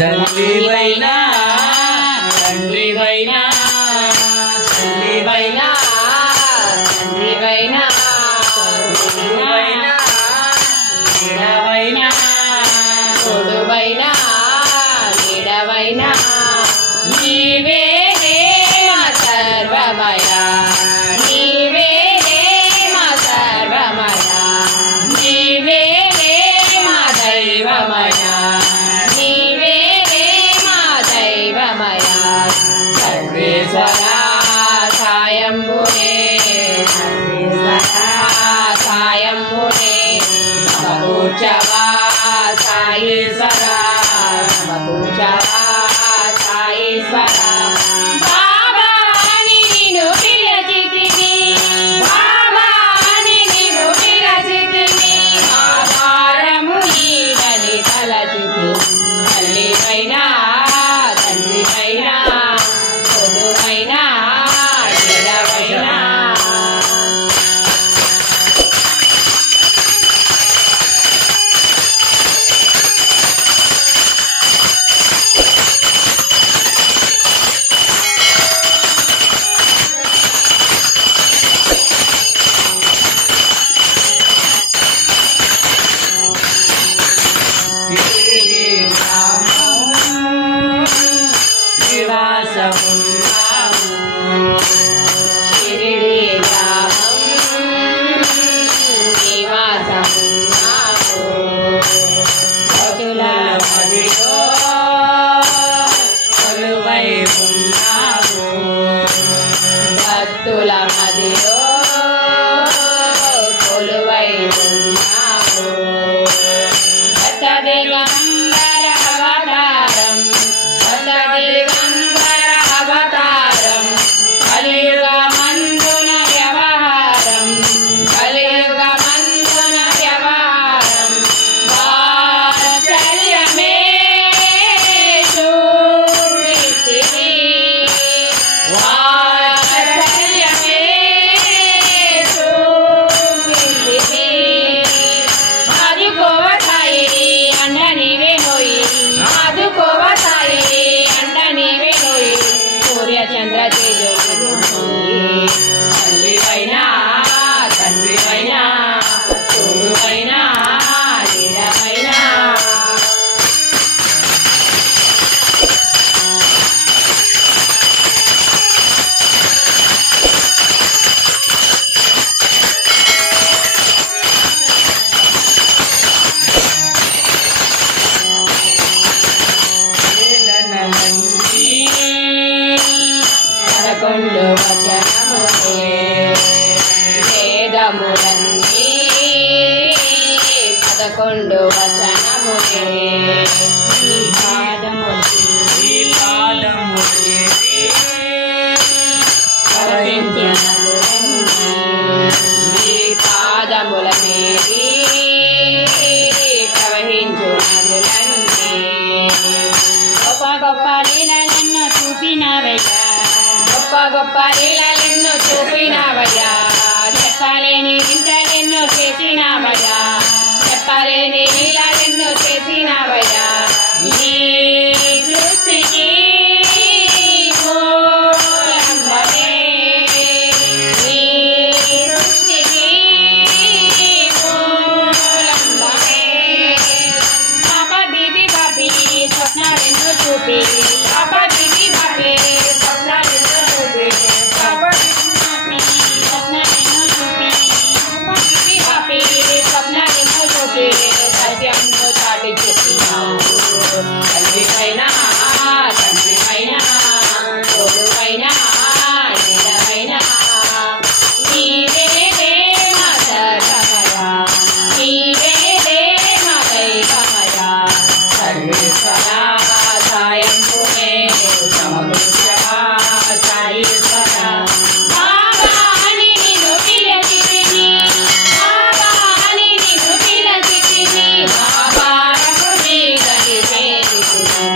తండ్రివైనా తండ్రివైనా తండ్రివైనా తండ్రివైనా గురువైనా నీడవైనా తోడువైనా నీడవైనా నీవే మా సర్వమయ నీవే మా సర్వమయ నీవే మా దైవమయ నీవే మా దైవమయ సర్వేశ్వరా సాయంబునే సర్వేశ్వరా సాయంబునే సమకూర్చవా సాయేశ్వరా సమకూర్చవా సాయేశ్వరా బాబా అని నిన్ను పిలచితిని బాబా అని నిన్ను పిలచితిని ఆధారము నీడని తలచితి తల్లివైనా తండ్రివైనా తోడువైనా నీడవైనా భక్తుల మదిలో కొలువై ఉన్నావు దిగంబర అవతారం దిగంబర అవతారం కలియుగ మందున వ్యవహారం కలియుగ మందున వ్యవహారం వాత్సల్యమే చూపితివి వాత్సల్యమే చూపితివి ఆదుకోవతాయి అండనివే నోయి ఆదుకోవతాయి అండనివే నోయి సూర్య చంద్ర తేజోయి తల్లివైనా తండ్రివైనా తోడువైనా నీడవైనా పదకొండు వచనములే వేదములన్నీ పదకొండు వచనములే ఈ పాదములే ఈ పాదముల మేరీ ప్రవహించు నదులన్నీ గొప్ప గొప్ప లీలలెన్నో చూపినవయ్యా గొప్ప గొప్ప లీలలెన్నో చూపినవయ్యా చెప్పలేని వింతలెన్నో చేసినవయ్యా చెప్పలేని లీలలెన్నో చేసినవయ్యా నీ సృష్టికి మూలమనే నీ సృష్టికి మూలమనే బాబీ బాబీ స్వప్నాలెన్నో చూపి బాబీ బాబీ స్వప్నాలెన్నో చూపి స్వప్నాలెన్నో చూపి బాబీ స్వప్నాలెన్నో చూపి సత్యంలో చాటి చెప్పినావు తల్లిపైన తండ్రిపైన తోడుపైన నీడపైన నీవే మా సర్వమయ నీవే మా దైవమయ సర్వేశ్వరా సాయంబునే సమకూర్చవా సాయేశ్వరా బాబా అని నిన్ను పిలచితిని బాబా అని నిన్ను పిలచితిని బాబా రఘువీరుని చేరితిని